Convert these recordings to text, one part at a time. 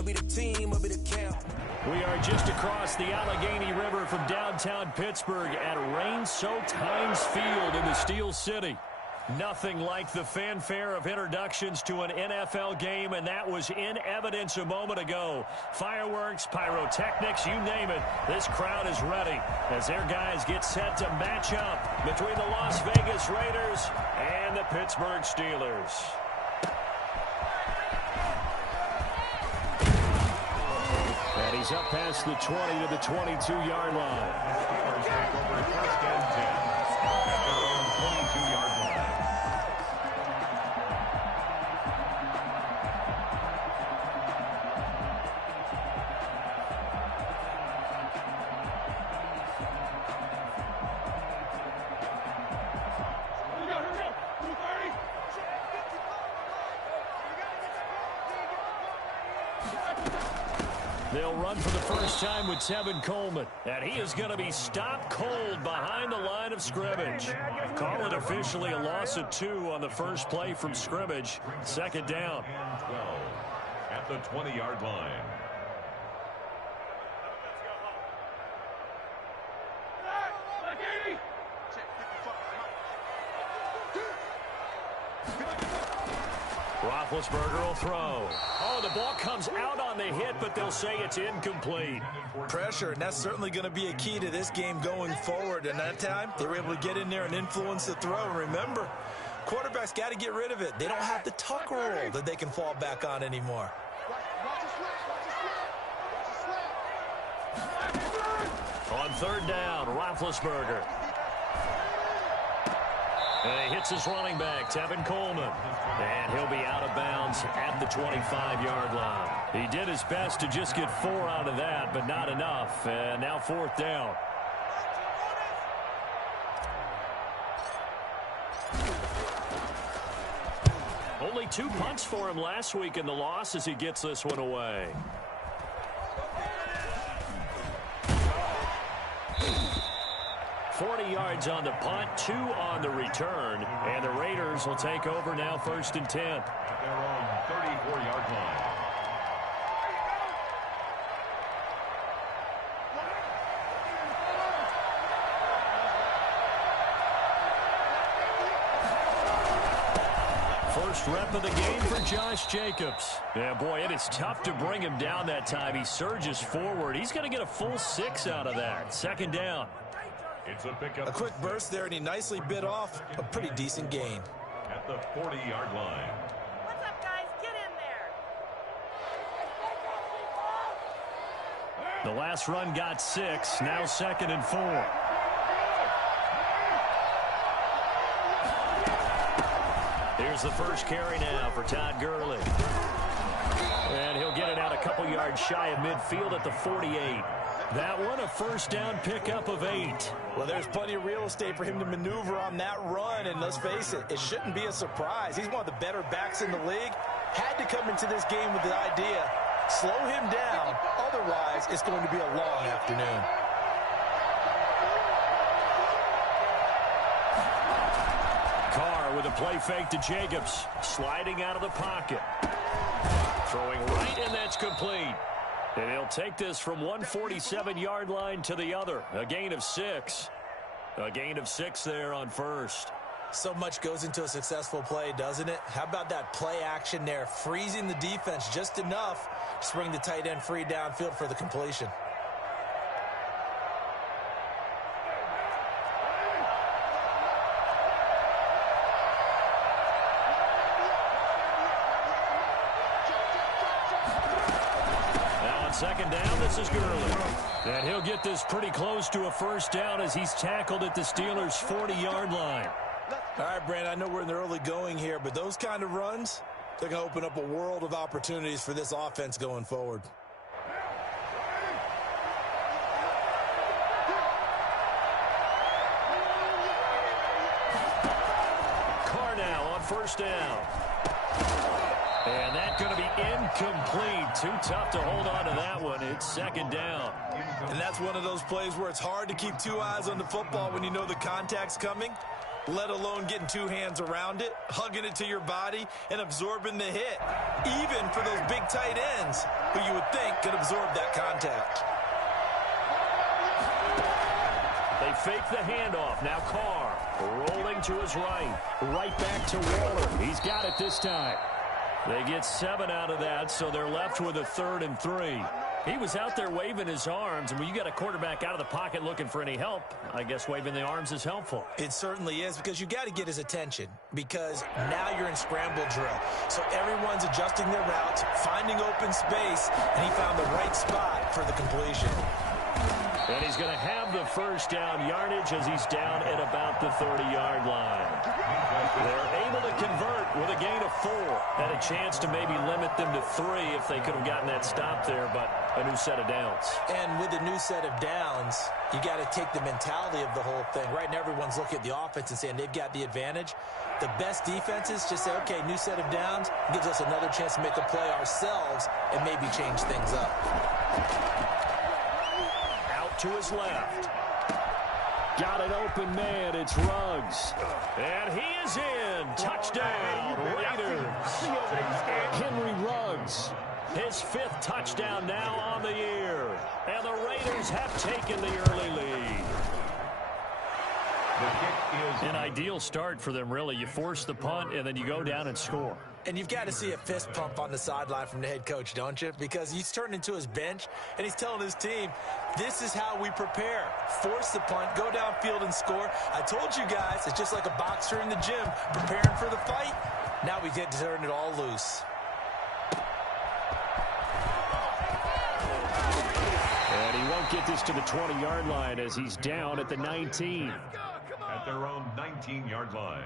Maybe the team, maybe the camp. We are just across the Allegheny River from downtown Pittsburgh at rain-soaked Heinz Field in the Steel City. Nothing like the fanfare of introductions to an NFL game, and that was in evidence a moment ago. Fireworks, pyrotechnics, you name it. This crowd is ready as their guys get set to match up between the Las Vegas Raiders and the Pittsburgh Steelers. And he's up past the 20 to the 22-yard line. Steelers take over first and 10 at their own 22-yard line. They'll run for the first time with Tevin Coleman, and he is going to be stopped cold behind the line of scrimmage. Call it officially a loss of 2 on the first play from scrimmage. Second down. 12 at the 20-yard line. Roethlisberger will throw. Oh, the ball comes out on the hit, but they'll say it's incomplete. Pressure, and that's certainly going to be a key to this game going forward. And that time, they were able to get in there and influence the throw. And remember, quarterbacks got to get rid of it. They don't have the tuck rule that they can fall back on anymore. On third down, Roethlisberger. And he hits his running back, Tevin Coleman. And he'll be out of bounds at the 25-yard line. He did his best to just get 4 out of that, but not enough. And now fourth down. Only 2 punts for him last week in the loss as he gets this one away. $40 yards on the punt, 2 on the return, and the Raiders will take over now first and 10. At their own 34-yard line. First rep of the game for Josh Jacobs. Yeah, boy, it is tough to bring him down that time. He surges forward. He's going to get a full 6 out of that. Second down. It's a pickup. A quick burst there, and he nicely bit off a pretty decent gain. At the 40-yard line. What's up, guys? Get in there. The last run got 6. Now second and 4. Here's the first carry now for Todd Gurley. And he'll get it out a couple yards shy of midfield at the 48. That one, a first down pickup of 8. Well, there's plenty of real estate for him to maneuver on that run, and let's face it, it shouldn't be a surprise. He's one of the better backs in the league. Had to come into this game with the idea, slow him down, otherwise it's going to be a long afternoon. Carr with a play fake to Jacobs, sliding out of the pocket. Throwing right, and that's complete. And he'll take this from 147-yard line to the other. A gain of 6. A gain of 6 there on first. So much goes into a successful play, doesn't it? How about that play action there, freezing the defense just enough to bring the tight end free downfield for the completion. Second down, this is Gurley. And he'll get this pretty close to a first down as he's tackled at the Steelers' 40-yard line. All right, Brandon, I know we're in the early going here, but those kind of runs, they're going to open up a world of opportunities for this offense going forward. Carr now on first down. And that's going to be incomplete. Too tough to hold on to that one. It's second down. And that's one of those plays where it's hard to keep 2 eyes on the football when you know the contact's coming. let alone getting two hands around it, hugging it to your body, and absorbing the hit, even for those big tight ends who you would think could absorb that contact. They fake the handoff. Now Carr rolling to his right. Right back to Waller. He's got it this time. They get 7 out of that, so they're left with a 3rd and 3. He was out there waving his arms, and when you got a quarterback out of the pocket looking for any help, I guess waving the arms is helpful. It certainly is, because you got to get his attention, because now you're in scramble drill. So everyone's adjusting their routes, finding open space, and he found the right spot for the completion. And he's going to have the first down yardage as he's down at about the 30-yard line. They're able to convert with a gain of 4. Had a chance to maybe limit them to 3 if they could have gotten that stop there, but a new set of downs. And with a new set of downs, you got to take the mentality of the whole thing. Right now, everyone's looking at the offense and saying they've got the advantage. The best defenses just say, okay, new set of downs gives us another chance to make a play ourselves and maybe change things up. To his left. Got an open man. It's Ruggs. And he is in. Touchdown, Raiders. Henry Ruggs. His 5th touchdown now on the year. And the Raiders have taken the early lead. An ideal start for them, really. You force the punt, and then you go down and score. And you've got to see a fist pump on the sideline from the head coach, don't you? Because he's turned into his bench, and he's telling his team, this is how we prepare. Force the punt, go downfield and score. I told you guys, it's just like a boxer in the gym preparing for the fight. Now we get to turn it all loose. And he won't get this to the 20-yard line as he's down at the 19. At their own 19-yard line.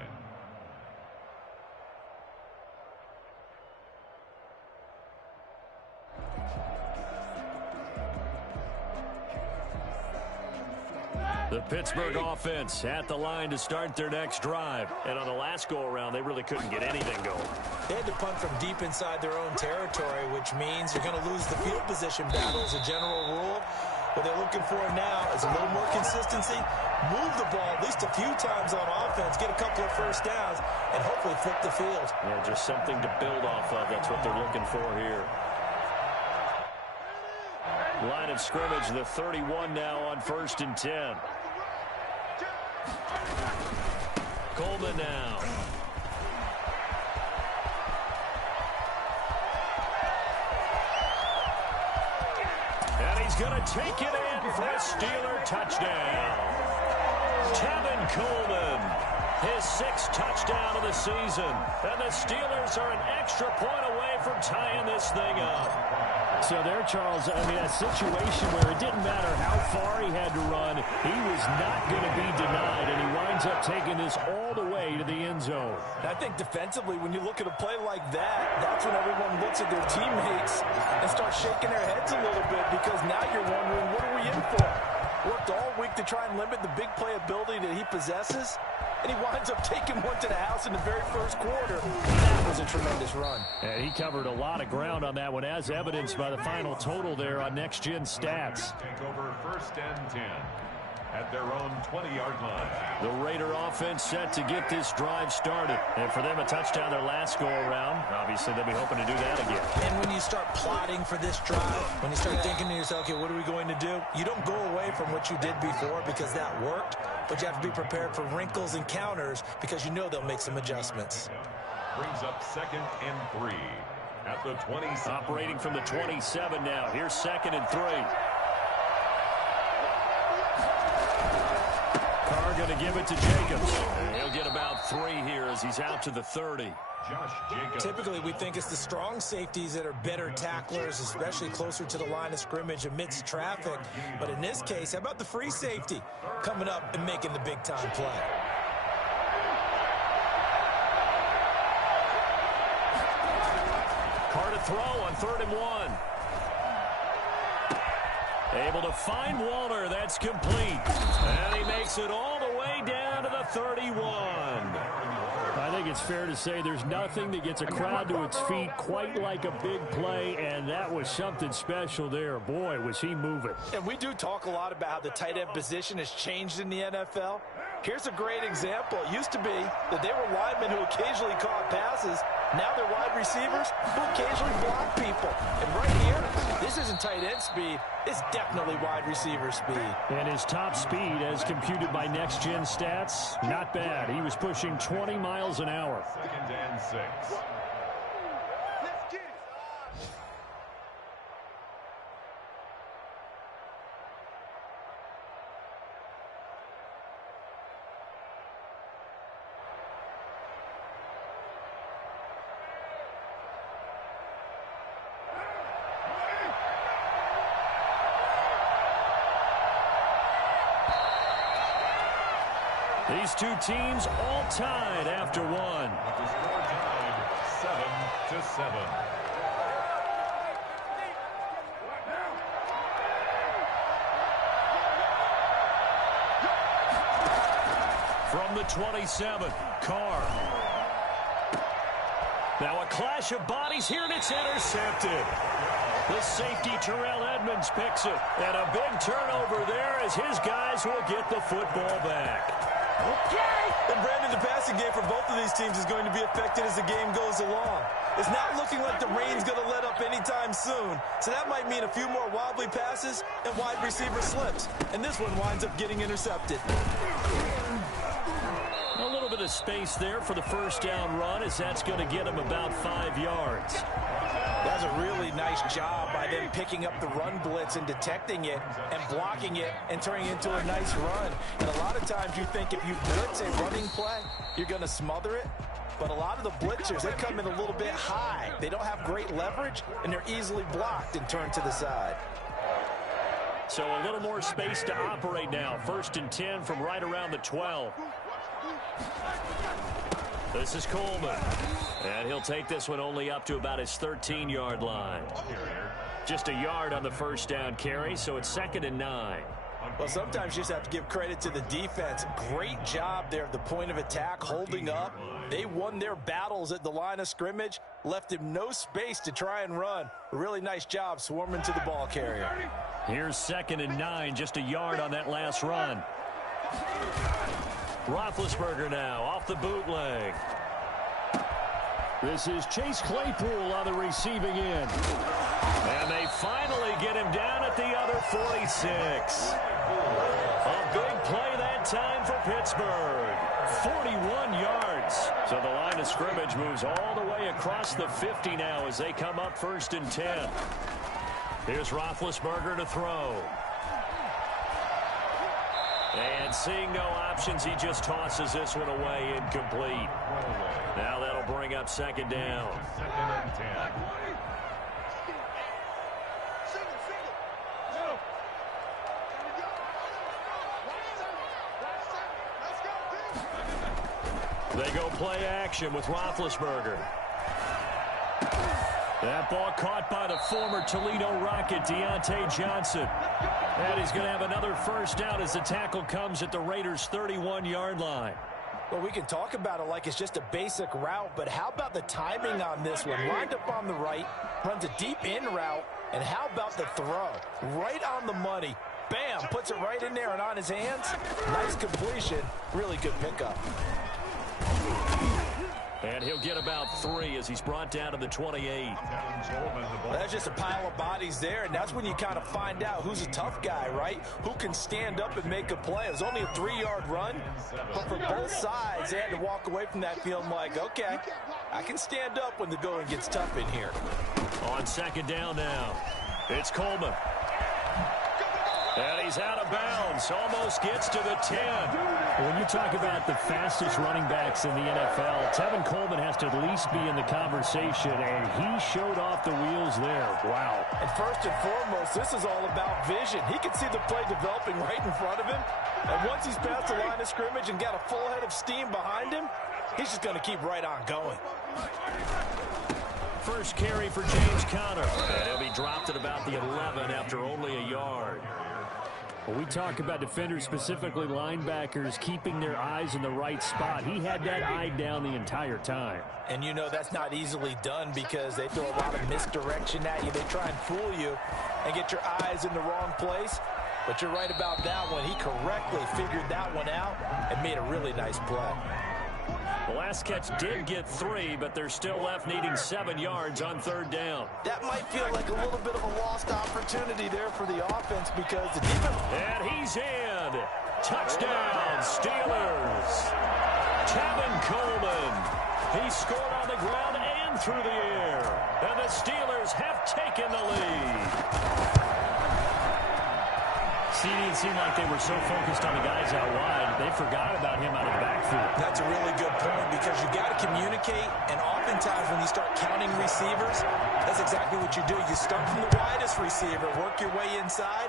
The Pittsburgh offense at the line to start their next drive. And on the last go-around, they really couldn't get anything going. They had to punt from deep inside their own territory, which means you're going to lose the field position battle as a general rule. What they're looking for now is a little more consistency, move the ball at least a few times on offense, get a couple of first downs, and hopefully flip the field. Yeah, just something to build off of. That's what they're looking for here. Line of scrimmage, the 31 now on 1st and 10. Coleman now. And he's going to take it in for a Steeler touchdown. Tevin Coleman, his 6th touchdown of the season. And the Steelers are an extra point away from tying this thing up. So there, Charles, I mean, a situation where it didn't matter how far he had to run, he was not going to be denied, and he winds up taking this all the way to the end zone. I think defensively, when you look at a play like that, that's when everyone looks at their teammates and starts shaking their heads a little bit, because now you're wondering, what are we in for? Worked all week to try and limit the big play ability that he possesses, and he winds up taking one to the house in the very first quarter. That was a tremendous run. And he covered a lot of ground on that one, as evidenced by the final total there on Next Gen Stats. Take over 1st and 10 at their own 20-yard line. The Raider offense set to get this drive started. And for them, a touchdown their last go-around. Obviously, they'll be hoping to do that again. And when you start plotting for this drive, when you start thinking to yourself, okay, what are we going to do? You don't go away from what you did before because that worked, but you have to be prepared for wrinkles and counters because you know they'll make some adjustments. Brings up 2nd and 3 at the 27. Operating from the 27 now. Here's 2nd and 3. Carr going to give it to Jacobs. And he'll get about 3 here as he's out to the 30. Josh Jacobs. Typically, we think it's the strong safeties that are better tacklers, especially closer to the line of scrimmage amidst traffic. But in this case, how about the free safety coming up and making the big-time play? Carr to throw on 3rd and 1. Able to find Waller. That's complete. And he makes it all the way down to the 31. I think it's fair to say there's nothing that gets a crowd to its feet quite like a big play, and that was something special there. Boy, was he moving. And we do talk a lot about how the tight end position has changed in the NFL. Here's a great example. It used to be that they were linemen who occasionally caught passes. Now they're wide receivers who occasionally block people. And right here, this isn't tight end speed. It's definitely wide receiver speed. And his top speed, as computed by Next Gen Stats, not bad. He was pushing 20 miles an hour. 2nd and 6. These two teams all tied after one. The score tied 7-7. From the 27, Carr. Now a clash of bodies here, and it's intercepted. The safety, Terrell Edmonds, picks it. And a big turnover there as his guys will get the football back. Okay. And Brandon, the passing game for both of these teams is going to be affected as the game goes along. It's not looking like the rain's going to let up anytime soon. So that might mean a few more wobbly passes and wide receiver slips. And this one winds up getting intercepted. A little bit of space there for the first down run, as that's going to get him about 5 yards. That's a really nice job by them picking up the run blitz and detecting it and blocking it and turning it into a nice run. And a lot of times you think if you blitz a running play, you're going to smother it. But a lot of the blitzers, they come in a little bit high. They don't have great leverage, and they're easily blocked and turned to the side. So a little more space to operate now. 1st and 10 from right around the 12. This is Coleman. And he'll take this one only up to about his 13-yard line. Just a yard on the first down carry, so it's 2nd and 9. Well, sometimes you just have to give credit to the defense. Great job there at the point of attack, holding up. They won their battles at the line of scrimmage, left him no space to try and run. A really nice job swarming to the ball carrier. Here's 2nd and 9, just a yard on that last run. Roethlisberger now off the bootleg. This is Chase Claypool on the receiving end. And they finally get him down at the other 46. A big play that time for Pittsburgh. 41 yards. So the line of scrimmage moves all the way across the 50 now as they come up 1st and 10. Here's Roethlisberger to throw. And seeing no options, he just tosses this one away, incomplete. Now that'll bring up 2nd down. 2nd and 10. They go play action with Roethlisberger. That ball caught by the former Toledo Rocket, Deontay Johnson. And he's going to have another first down as the tackle comes at the Raiders' 31-yard line. Well, we can talk about it like it's just a basic route, but how about the timing on this one? Lined up on the right, runs a deep in route, and how about the throw? Right on the money. Bam, puts it right in there and on his hands. Nice completion. Really good pickup. And he'll get about 3 as he's brought down to the 28. That's just a pile of bodies there, and that's when you kind of find out who's a tough guy, right? Who can stand up and make a play. It was only a 3-yard run, but for both sides, they had to walk away from that feeling like, okay, I can stand up when the going gets tough in here. On 2nd down now, it's Coleman. And he's out of bounds, almost gets to the 10. When you talk about the fastest running backs in the NFL, Tevin Coleman has to at least be in the conversation, and he showed off the wheels there. Wow. And first and foremost, this is all about vision. He can see the play developing right in front of him, and once he's past the line of scrimmage and got a full head of steam behind him, he's just going to keep right on going. First carry for James Conner, and he'll be dropped at about the 11 after only a yard. Well, we talk about defenders, specifically linebackers, keeping their eyes in the right spot. He had that eye down the entire time. And you know that's not easily done because they throw a lot of misdirection at you. They try and fool you and get your eyes in the wrong place. But you're right about that one. He correctly figured that one out and made a really nice play. The last catch did get 3, but they're still left needing 7 yards on 3rd down. That might feel like a little bit of a lost opportunity there for the offense because the defense... And he's in. Touchdown, Steelers. Tevin Coleman. He scored on the ground and through the air. And the Steelers have taken the lead. See, it seemed like they were so focused on the guys out wide, they forgot about him out of the backfield. That's a really good point because you got to communicate, and oftentimes when you start counting receivers, that's exactly what you do. You start from the widest receiver, work your way inside.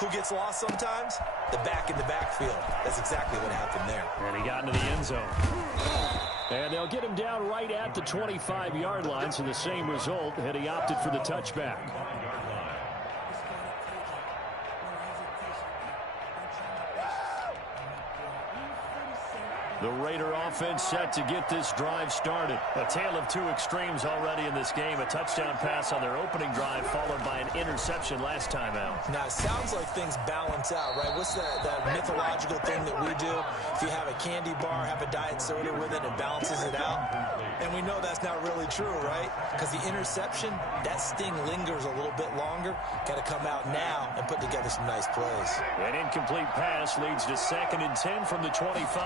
Who gets lost sometimes? The back in the backfield. That's exactly what happened there. And he got into the end zone. And they'll get him down right at the 25-yard line, so the same result, and he opted for the touchback. The Raider offense set to get this drive started. A tale of two extremes already in this game. A touchdown pass on their opening drive followed by an interception last time out. Now, it sounds like things balance out, right? What's that mythological thing that we do? If you have a candy bar, have a diet soda with it, it balances it out. And we know that's not really true, right? Because the interception, that sting lingers a little bit longer. Got to come out now and put together some nice plays. An incomplete pass leads to 2nd and 10 from the 25.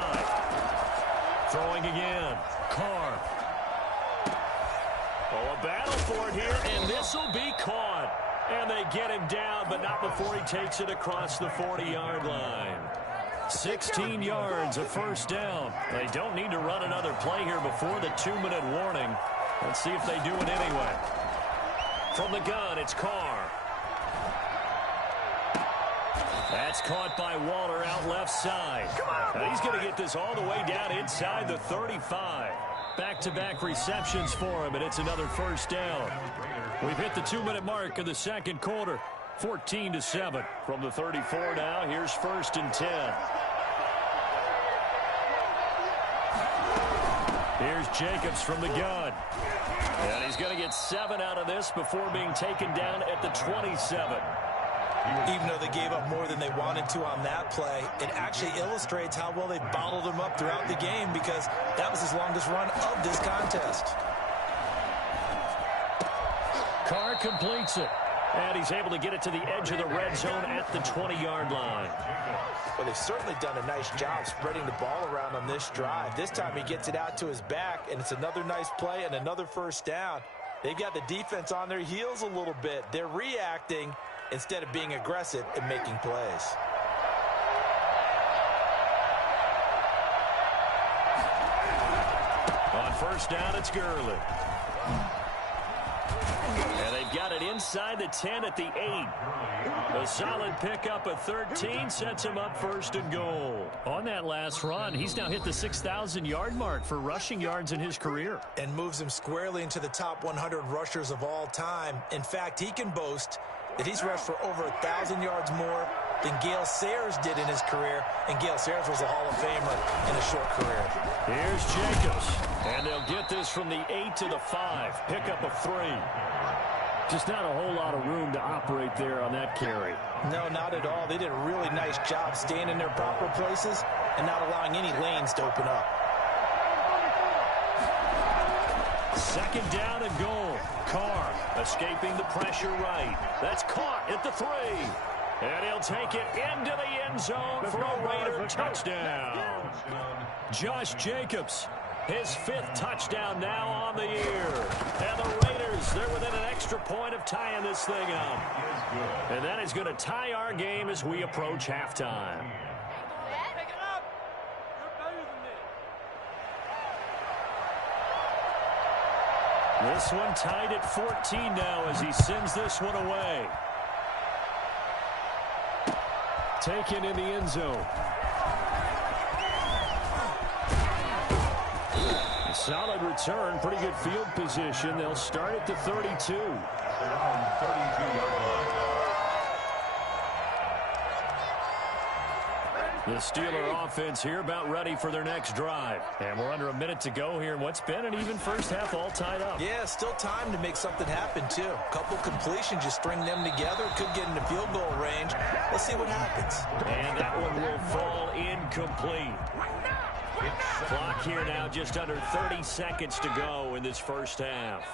Throwing again. Carr. Oh, a battle for it here, and this will be caught. And they get him down, but not before he takes it across the 40-yard line. 16 yards, a first down. They don't need to run another play here before the 2-minute warning. Let's see if they do it anyway. From the gun, it's Carr. That's caught by Waller out left side. Now he's going to get this all the way down inside the 35. Back-to-back receptions for him, and it's another first down. We've hit the 2-minute mark of the second quarter. 14-7 from the 34 now. Here's 1st and 10. Here's Jacobs from the gun. And he's going to get 7 out of this before being taken down at the 27. Even though they gave up more than they wanted to on that play, it actually illustrates how well they bottled him up throughout the game because that was his longest run of this contest. Carr completes it. And he's able to get it to the edge of the red zone at the 20-yard line. Well, they've certainly done a nice job spreading the ball around on this drive. This time he gets it out to his back, and it's another nice play and another first down. They've got the defense on their heels a little bit. They're reacting instead of being aggressive and making plays. On first down, it's Gurley. And they've got it inside the 10 at the 8. A solid pickup of 13 sets him up 1st and goal. On that last run, he's now hit the 6,000-yard mark for rushing yards in his career. And moves him squarely into the top 100 rushers of all time. In fact, he can boast that he's rushed for over 1,000 yards more than Gale Sayers did in his career, and Gale Sayers was a Hall of Famer in a short career. Here's Jacobs, and they'll get this from the 8 to the 5. Pickup of 3. Just not a whole lot of room to operate there on that carry. No, not at all. They did a really nice job staying in their proper places and not allowing any lanes to open up. 2nd down and goal. Carr escaping the pressure right. That's caught at the 3. And he'll take it into the end zone for a Raider touchdown. Josh Jacobs, his 5th touchdown now on the year. And the Raiders, they're within an extra point of tying this thing up. And that is going to tie our game as we approach halftime. This one tied at 14 now as he sends this one away. Taken in the end zone. Solid return, pretty good field position. They'll start at the 32. The Steeler offense here about ready for their next drive. And we're under a minute to go here in what's been an even first half all tied up. Yeah, still time to make something happen, too. A couple completions, just string them together. Could get into field goal range. Let's see what happens. And that one will fall incomplete. Clock here now, just under 30 seconds to go in this first half.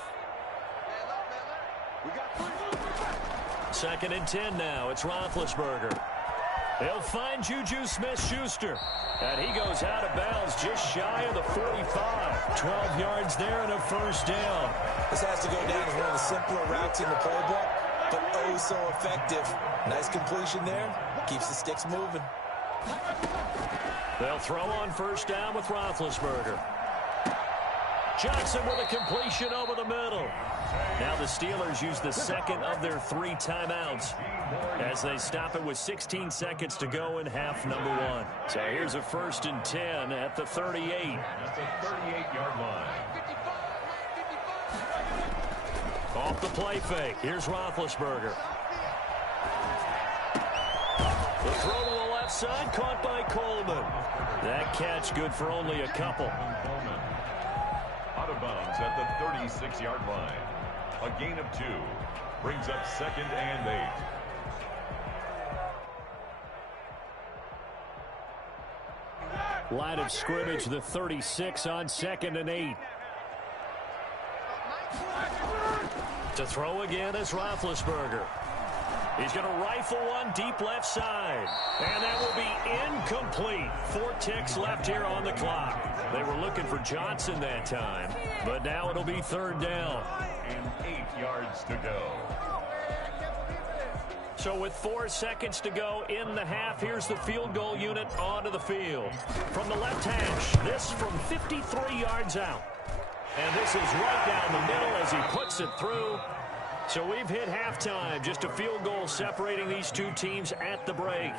2nd and 10 now. It's Roethlisberger. He'll find Juju Smith-Schuster. And he goes out of bounds just shy of the 45. 12 yards there and a first down. This has to go down as one of the simpler routes in the playbook, but oh so effective. Nice completion there. Keeps the sticks moving. They'll throw on first down with Roethlisberger. Johnson with a completion over the middle. Now the Steelers use the second of their 3 timeouts as they stop it with 16 seconds to go in half number 1. So here's a 1st and 10 at the 38. At the 38-yard line. Off the play fake. Here's Roethlisberger. The throw to the left side, caught by Coleman. That catch good for only a couple. Out of bounds at the 36-yard line. A gain of 2. Brings up 2nd and 8. Line of scrimmage, the 36 on 2nd and 8. To throw again is Roethlisberger. He's going to rifle one deep left side. And that will be incomplete. 4 ticks left here on the clock. They were looking for Johnson that time. But now it'll be 3rd down. And 8 yards to go. So with 4 seconds to go in the half, here's the field goal unit onto the field. From the left hash, this from 53 yards out. And this is right down the middle as he puts it through. So we've hit halftime, just a field goal separating these 2 teams at the break.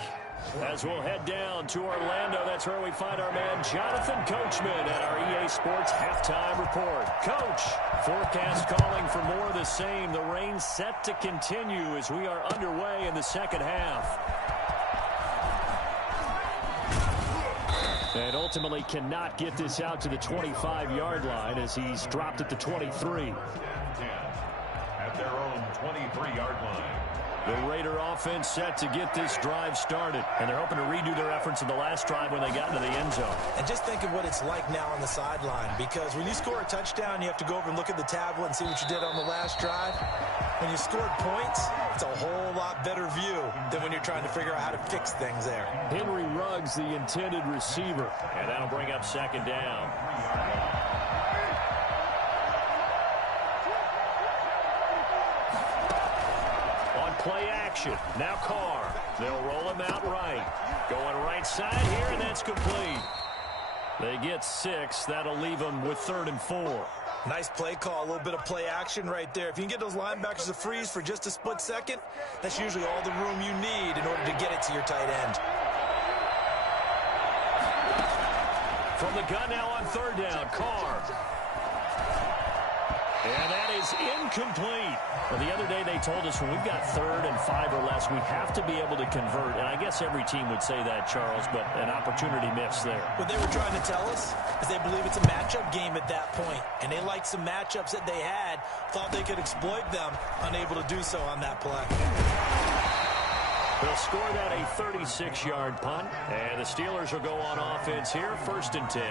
As we'll head down to Orlando, that's where we find our man Jonathan Coachman at our EA Sports Halftime Report. Coach, forecast calling for more of the same. The rain set to continue as we are underway in the second half. And ultimately cannot get this out to the 25-yard line as he's dropped at the 23. At their own 23-yard line. The Raider offense set to get this drive started. And they're hoping to redo their efforts in the last drive when they got into the end zone. And just think of what it's like now on the sideline. Because when you score a touchdown, you have to go over and look at the tablet and see what you did on the last drive. When you scored points, it's a whole lot better view than when you're trying to figure out how to fix things there. Henry Ruggs, the intended receiver. And that'll bring up 2nd down. Play action. Now Carr. They'll roll him out right. Going right side here, and that's complete. They get 6. That'll leave them with 3rd and 4. Nice play call. A little bit of play action right there. If you can get those linebackers to freeze for just a split second, that's usually all the room you need in order to get it to your tight end. From the gun now on 3rd down, Carr. And that is incomplete. Well, the other day they told us when we've got 3rd and 5 or less, we have to be able to convert. And I guess every team would say that, Charles, but an opportunity missed there. What they were trying to tell us is they believe it's a matchup game at that point. And they liked some matchups that they had, thought they could exploit them, unable to do so on that play. They'll score that a 36-yard punt. And the Steelers will go on offense here, 1st and 10.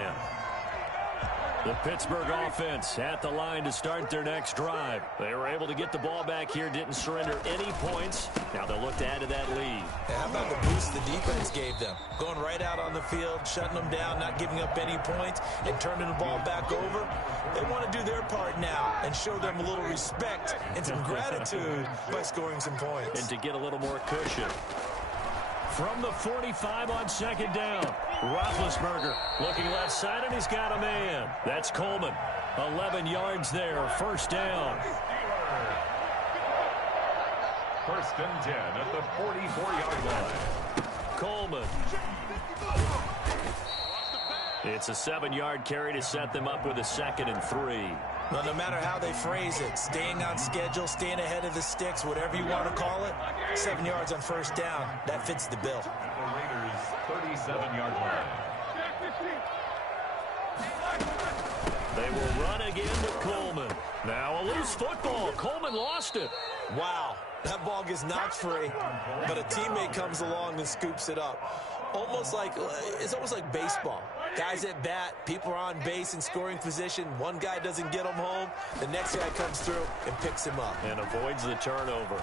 The Pittsburgh offense at the line to start their next drive. They were able to get the ball back here, didn't surrender any points. Now they'll look to add to that lead. Yeah, how about the boost the defense gave them? Going right out on the field, shutting them down, not giving up any points, and turning the ball back over. They want to do their part now and show them a little respect and some gratitude by scoring some points. And to get a little more cushion. From the 45 on 2nd down, Roethlisberger looking left side, and he's got a man. That's Coleman. 11 yards there, 1st down. 1st and 10 at the 44-yard line. Coleman. It's a 7-yard carry to set them up with a 2nd and 3. Well, no matter how they phrase it, staying on schedule, staying ahead of the sticks, whatever you want to call it, 7 yards on first down, that fits the bill. The Raiders' 37-yard line. They will run again with Coleman. Now a loose football. Coleman lost it. Wow, that ball gets knocked free, but a teammate comes along and scoops it up. It's almost like baseball. Guys at bat, people are on base in scoring position. One guy doesn't get him home. The next guy comes through and picks him up. And avoids the turnover.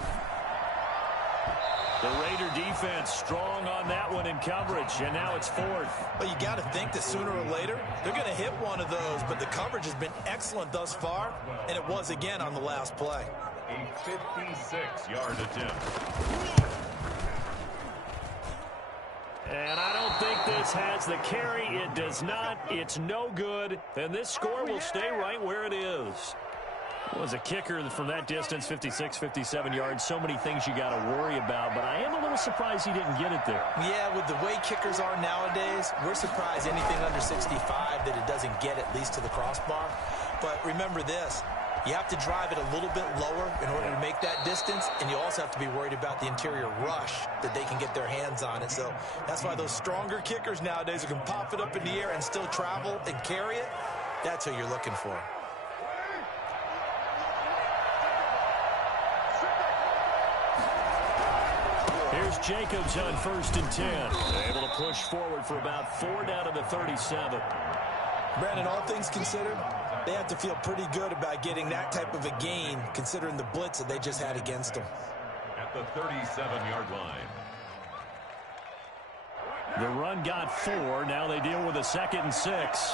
The Raider defense strong on that one in coverage, and now it's fourth. Well, you got to think that sooner or later, they're going to hit one of those, but the coverage has been excellent thus far, and it was again on the last play. A 56-yard attempt. And I don't think this has the carry. It does not. It's no good. And this score will stay right where it is. Was a kicker from that distance, 56, 57 yards. So many things you got to worry about, but I am a little surprised he didn't get it there. Yeah, with the way kickers are nowadays, we're surprised anything under 65 that it doesn't get at least to the crossbar. But remember this, you have to drive it a little bit lower in order to make that distance, and you also have to be worried about the interior rush that they can get their hands on it. So that's why those stronger kickers nowadays who can pop it up in the air and still travel and carry it, that's what you're looking for. Here's Jacobs on 1st and 10. Able to push forward for about 4 down to the 37. Brandon, all things considered, they have to feel pretty good about getting that type of a gain considering the blitz that they just had against them. At the 37-yard line. The run got 4. Now they deal with a 2nd and 6.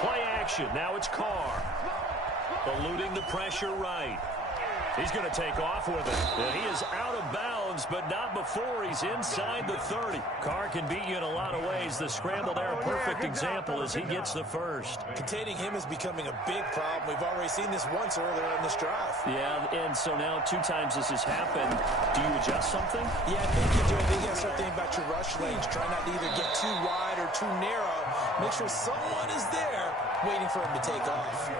Play action. Now it's Carr. Eluding the pressure right. He's going to take off with it. And he is out of bounds, but not before he's inside the 30. Carr can beat you in a lot of ways. The scramble there, a perfect example as he gets the first. Containing him is becoming a big problem. We've already seen this once earlier in this drive. Yeah, and so now 2 times this has happened. Do you adjust something? Yeah, I think you do. I think you have something about your rush lanes. Try not to either get too wide or too narrow. Make sure someone is there waiting for him to take off.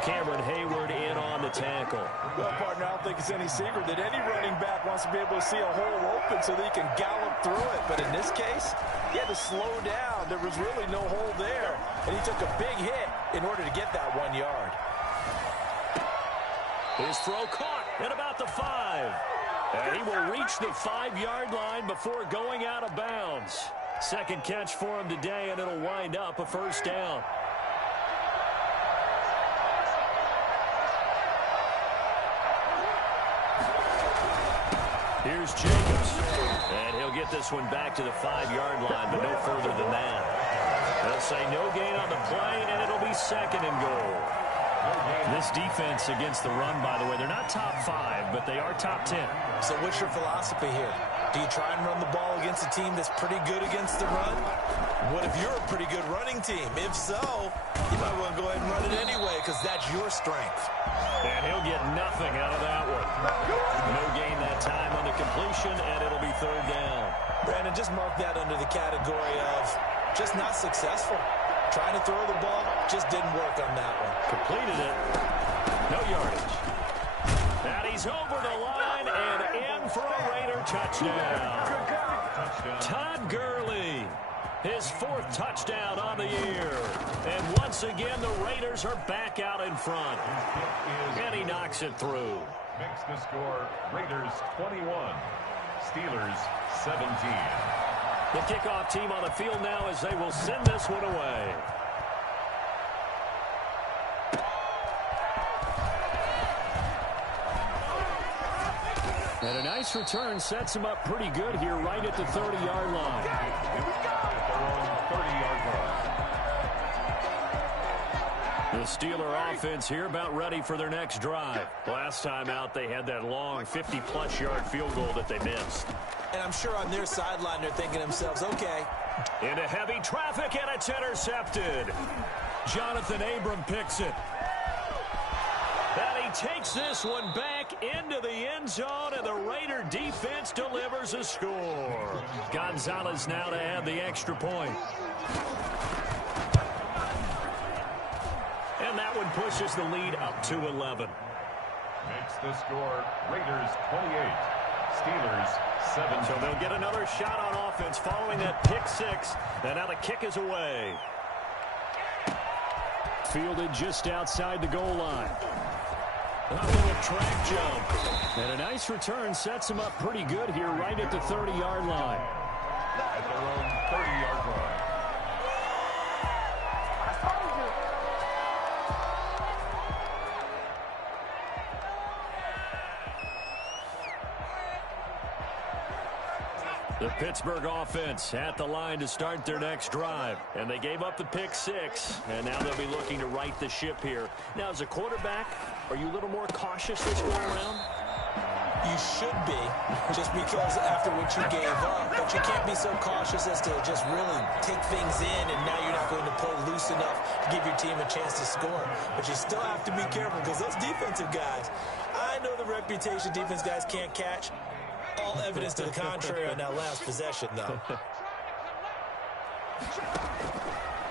Cameron Hayward in on the tackle. Well, partner, I don't think it's any secret that any running back wants to be able to see a hole open so that he can gallop through it. But in this case, he had to slow down. There was really no hole there. And he took a big hit in order to get that 1 yard. His throw caught at about the 5. And he will reach the 5-yard line before going out of bounds. Second catch for him today, and it'll wind up a first down. Here's Jacobs, and he'll get this one back to the 5-yard line, but no further than that. They'll say no gain on the play, and it'll be 2nd and goal. This defense against the run, by the way, they're not top 5, but they are top 10. So what's your philosophy here? Do you try and run the ball against a team that's pretty good against the run? What if you're a pretty good running team? If so, you might want to go ahead and run it anyway because that's your strength. And he'll get nothing out of that one. No gain that time on the completion, and it'll be 3rd down. Brandon, just mark that under the category of just not successful. Trying to throw the ball just didn't work on that one. Completed it. No yardage. And he's over the line and in for a Raider touchdown. Todd Gurley, his 4th touchdown on the year. And once again, the Raiders are back out in front. And he knocks it through. Makes the score Raiders 21, Steelers 17. The kickoff team on the field now as they will send this one away. And a nice return sets him up pretty good here right at the 30-yard line. The Steeler offense here about ready for their next drive. Last time out, they had that long 50-plus yard field goal that they missed. And I'm sure on their sideline they're thinking to themselves, okay. Into heavy traffic, and it's intercepted. Jonathan Abram picks it. And he takes this one back into the end zone, and the Raider defense delivers a score. Gonzalez now to add the extra point. And that one pushes the lead up to 11. Makes the score Raiders 28, Steelers 7. So they'll get another shot on offense following that pick six. And now the kick is away. Fielded just outside the goal line. A little track jump. And a nice return sets him up pretty good here right at the 30-yard line. At their own 30-yard line. The Pittsburgh offense at the line to start their next drive. And they gave up the pick six. And now they'll be looking to right the ship here. Now, as a quarterback, are you a little more cautious this go around? You should be, just because after what you gave up. But you can't be so cautious as to just really take things in, and now you're not going to play loose enough to give your team a chance to score. But you still have to be careful, because those defensive guys, I know the reputation defense guys can't catch. All evidence to the contrary on that last possession, though.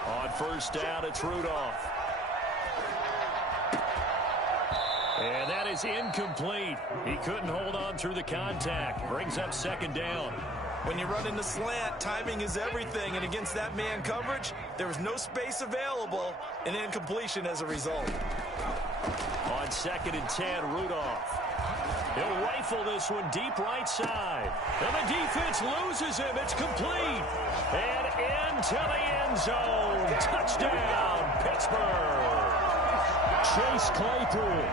On first down, it's Rudolph. And that is incomplete. He couldn't hold on through the contact. Brings up second down. When you run in the slant, timing is everything. And against that man coverage, there was no space available, and incompletion as a result. On 2nd and 10, Rudolph. He'll rifle this one deep right side. And the defense loses him. It's complete. And into the end zone. Touchdown, Pittsburgh. Chase Claypool.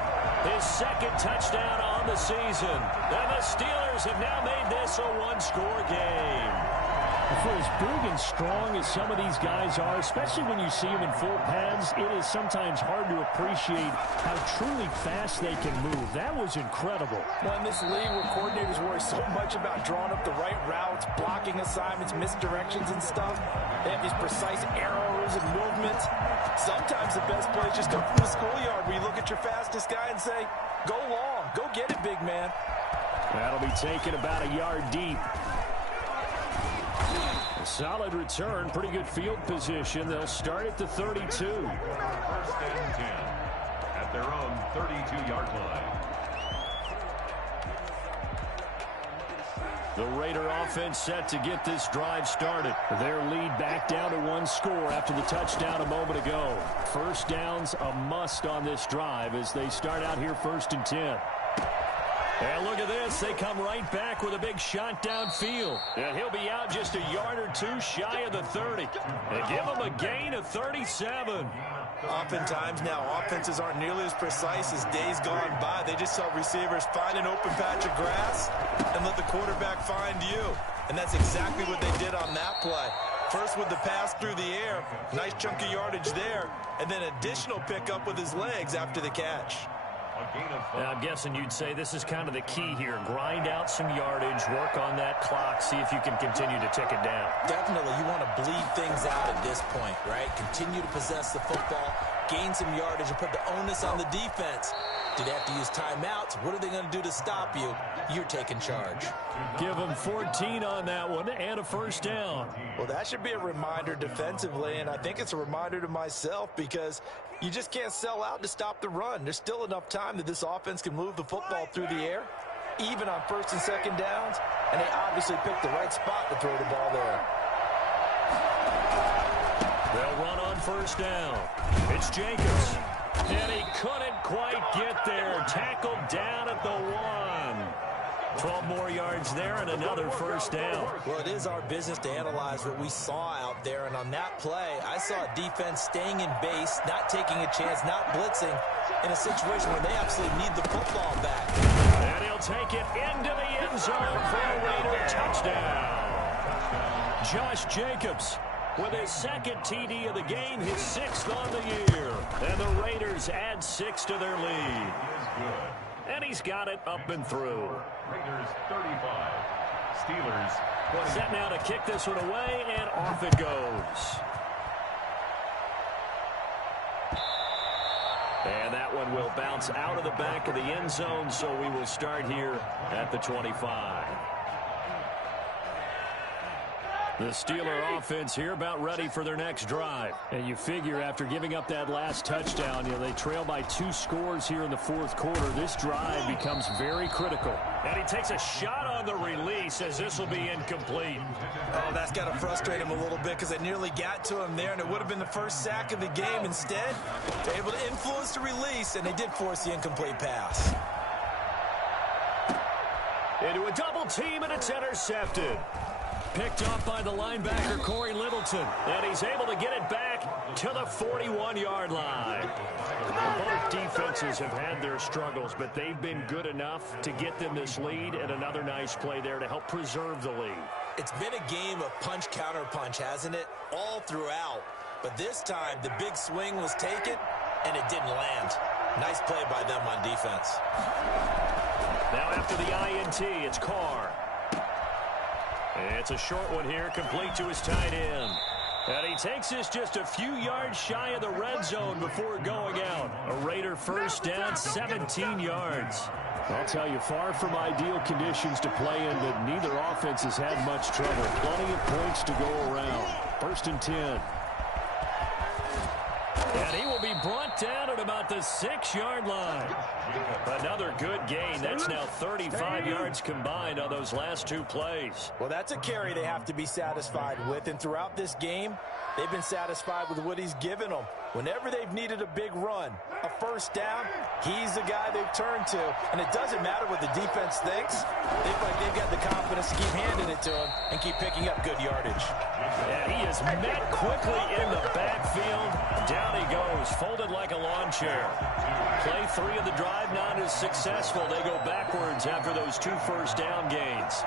His second touchdown on the season. And the Steelers have now made this a one-score game. For as big and strong as some of these guys are, especially when you see them in full pads, it is sometimes hard to appreciate how truly fast they can move. That was incredible. Well, in this league where coordinators worry so much about drawing up the right routes, blocking assignments, misdirections and stuff, they have these precise arrows and movements. Sometimes the best plays just come from the schoolyard where you look at your fastest guy and say, go long, go get it, big man. That'll be taken about a yard deep. Solid return, pretty good field position. They'll start at the 32. 1st and 10 at their own 32-yard line. The Raider offense set to get this drive started. Their lead back down to one score after the touchdown a moment ago. First down's a must on this drive as they start out here 1st and 10. And look at this. They come right back with a big shot downfield. And he'll be out just a yard or two shy of the 30. They give him a gain of 37. Oftentimes now, offenses aren't nearly as precise as days gone by. They just help receivers find an open patch of grass and let the quarterback find you. And that's exactly what they did on that play. First with the pass through the air, nice chunk of yardage there, and then additional pickup with his legs after the catch. I'm guessing you'd say this is kind of the key here. Grind out some yardage, work on that clock, see if you can continue to tick it down. Definitely, you want to bleed things out at this point, right? Continue to possess the football, gain some yardage, and put the onus on the defense. Do they have to use timeouts? What are they going to do to stop you? You're taking charge. Give them 14 on that one and a first down. Well, that should be a reminder defensively, and I think it's a reminder to myself because you just can't sell out to stop the run. There's still enough time that this offense can move the football through the air, even on 1st and 2nd downs, and they obviously picked the right spot to throw the ball there. They'll run on first down. It's Jacobs. And he couldn't quite get there. Tackled down at the 1. 12 more yards there and another first down. Well, it is our business to analyze what we saw out there. And on that play, I saw a defense staying in base, not taking a chance, not blitzing in a situation where they absolutely need the football back. And he'll take it into the end zone for a Raider touchdown. Josh Jacobs with his second TD of the game, his 6th on the year. And the Raiders add 6 to their lead. And he's got it up and through. Raiders 35, Steelers 20. Set now to kick this one away, and off it goes. And that one will bounce out of the back of the end zone, so we will start here at the 25. The Steeler offense here about ready for their next drive. And you figure after giving up that last touchdown, they trail by 2 scores here in the fourth quarter. This drive becomes very critical. And he takes a shot on the release as this will be incomplete. Oh, that's got to frustrate him a little bit because they nearly got to him there, and it would have been the first sack of the game. Instead, they're able to influence the release, and they did force the incomplete pass. Into a double team, and it's intercepted. Picked up by the linebacker, Corey Littleton. And he's able to get it back to the 41-yard line. Both defenses have had their struggles, but they've been good enough to get them this lead, and another nice play there to help preserve the lead. It's been a game of punch-counter-punch, hasn't it? All throughout. But this time, the big swing was taken, and it didn't land. Nice play by them on defense. Now after the INT, it's Carr. It's a short one here, complete to his tight end. And he takes this just a few yards shy of the red zone before going out. A Raider first down, 17 yards. I'll tell you, far from ideal conditions to play in, but neither offense has had much trouble. Plenty of points to go around. 1st and 10. And he will be brought down at about the 6-yard line. Another good gain. That's now 35 yards combined on those last 2 plays. Well, that's a carry they have to be satisfied with. And throughout this game, they've been satisfied with what he's given them. Whenever they've needed a big run, a first down, he's the guy they've turned to. And it doesn't matter what the defense thinks. They feel like they've got the confidence to keep handing it to him and keep picking up good yardage. And he is met quickly in the backfield. Down he goes, folded like a lawn chair. Play 3 of the drive not as successful. They go backwards after those 2 first down gains.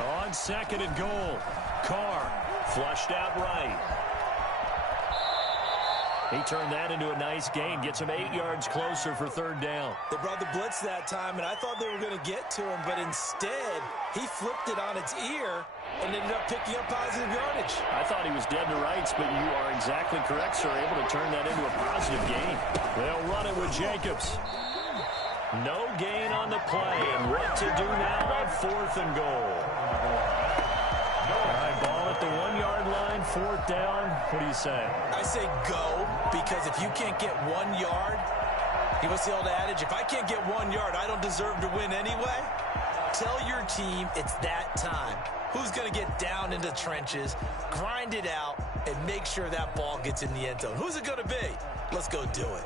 On 2nd and goal, Carr flushed out right. He turned that into a nice gain, gets him 8 yards closer for 3rd down. They brought the blitz that time, and I thought they were going to get to him, but instead, he flipped it on its ear and ended up picking up positive yardage. I thought he was dead to rights, but you are exactly correct, sir. Able to turn that into a positive gain. They'll run it with Jacobs. No gain on the play, and what to do now on 4th and goal. All right, ball at the 1-yard line, 4th down. What do you say? I say go, because if you can't get 1 yard, what's the old adage? If I can't get 1 yard, I don't deserve to win anyway. Tell your team it's that time. Who's going to get down into trenches, grind it out, and make sure that ball gets in the end zone? Who's it going to be? Let's go do it.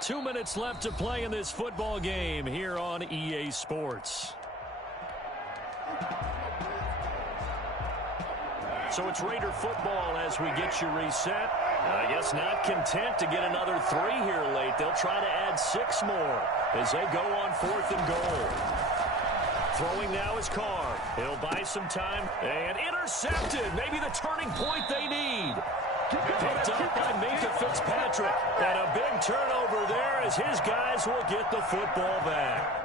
Two minutes left to play in this football game here on EA Sports. So it's Raider football as we get you reset. I guess not content to get another 3 here late. They'll try to add 6 more as they go on 4th and goal. Throwing now is Carr. He'll buy some time and intercepted. Maybe the turning point they need. Picked up by Minka Fitzpatrick. And a big turnover there as his guys will get the football back.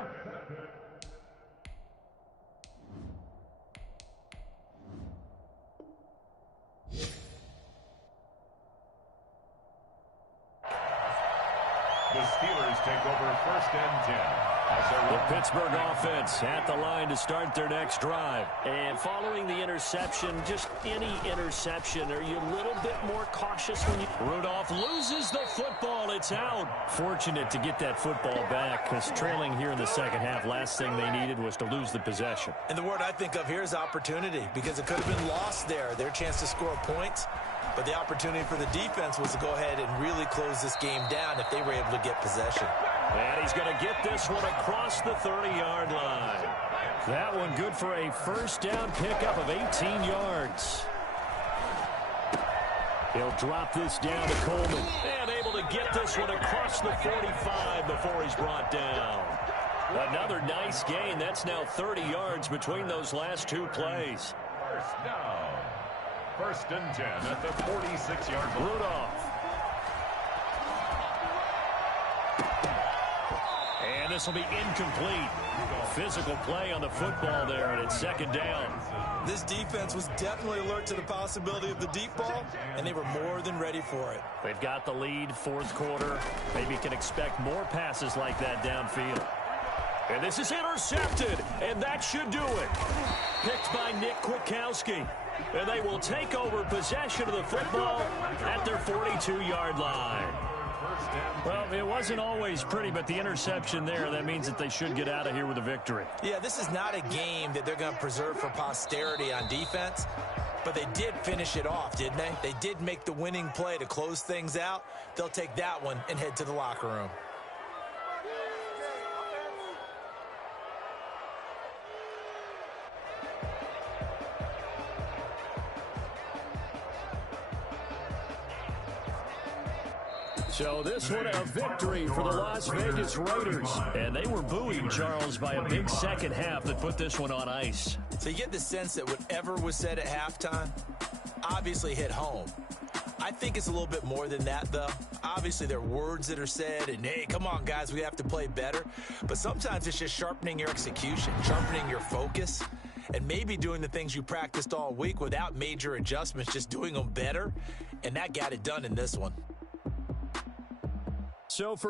The Steelers take over 1st and 10. The Pittsburgh offense at the line to start their next drive. And following the interception, just any interception, are you a little bit more cautious when you... Rudolph loses the football. It's out. Fortunate to get that football back, because trailing here in the second half, last thing they needed was to lose the possession. And the word I think of here is opportunity, because it could have been lost there. Their chance to score points. But the opportunity for the defense was to go ahead and really close this game down if they were able to get possession. And he's going to get this one across the 30-yard line. That one good for a first down pickup of 18 yards. He'll drop this down to Coleman. And able to get this one across the 45 before he's brought down. Another nice gain. That's now 30 yards between those last 2 plays. First down. 1st and 10 at the 46-yard line. Rudolph. And the this will be incomplete. Physical play on the football there, and it's second down. This defense was definitely alert to the possibility of the deep ball, and they were more than ready for it. They've got the lead, fourth quarter. Maybe can expect more passes like that downfield. And this is intercepted, and that should do it. Picked by Nick Kwiatkowski. And they will take over possession of the football at their 42-yard line. Well, it wasn't always pretty, but the interception there, that means that they should get out of here with a victory. Yeah, this is not a game that they're going to preserve for posterity on defense, but they did finish it off, didn't they? They did make the winning play to close things out. They'll take that one and head to the locker room. So this one a victory for the Las Vegas Raiders. And they were buoyed, Charles, by a big second half that put this one on ice. So you get the sense that whatever was said at halftime obviously hit home. I think it's a little bit more than that, though. Obviously, there are words that are said, and, hey, come on, guys, we have to play better. But sometimes it's just sharpening your execution, sharpening your focus, and maybe doing the things you practiced all week without major adjustments, just doing them better. And that got it done in this one. So for